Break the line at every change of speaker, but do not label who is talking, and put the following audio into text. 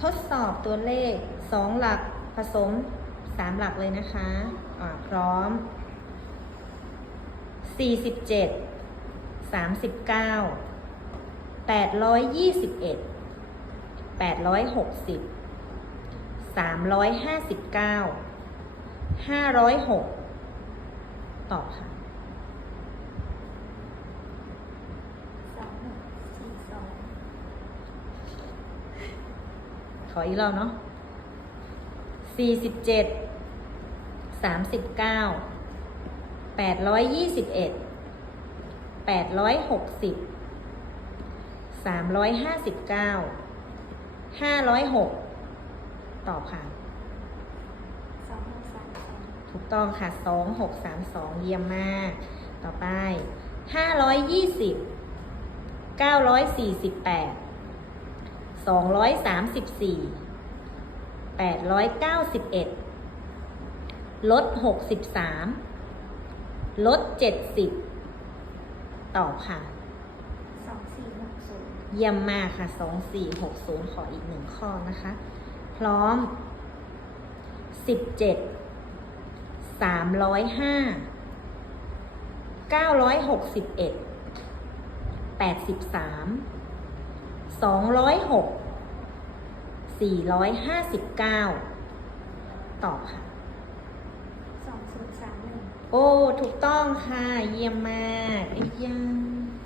ทดสอบตัวเลขสองหลักผสมสามหลักเลยนะคะอ่าพร้อมสี่สิบเจ็ดสามสิบค่ะเก้าแปดร้อยยี่สิบเอ็ดแปดร้อยหกสิบสามร้อยห้าสิบเก้าห้าร้อยหกตอบค่ะ
สองหกสี่สอง
ข ออีกรอบเนาะสี่สิบเจ็ดสามสิบเก้าแปดร้อยยี่สิบเอ็ดแปดร้อยหกสิบสามร้อยห้าสิบเก้าห้าร้อยหกตอบค่ะ
สองหกสามสอง
ถูกต้องค่ะสองหกสามสองเยี่ยมมาก ต่อไปห้าร้อยยี่สิบเก้าร้อยสี่สิบแปด สองร้อยสามสิบสี่แปดร้อยเก้าสิบเอ็ดลดหกสิบสามลดเจ็ดสิบตอบค่ะ
สองสี่หกศูนย์
เยี่ยมมากค่ะสองสี่หกศูนย์ขออีกหนึ่งข้อนะคะ พร้อมสิบเจ็ดสามร้อยห้าเก้าร้อยหกสิบเอ็ดแปดสิบสาม สองร้อยหกสี่ร้อยห้าสิบเก้าตอบค่ะ
สองศูนย์สามหนึ่ง
โอ้ ถูกต้องค่ะ เยี่ยมมากไอ้ยัง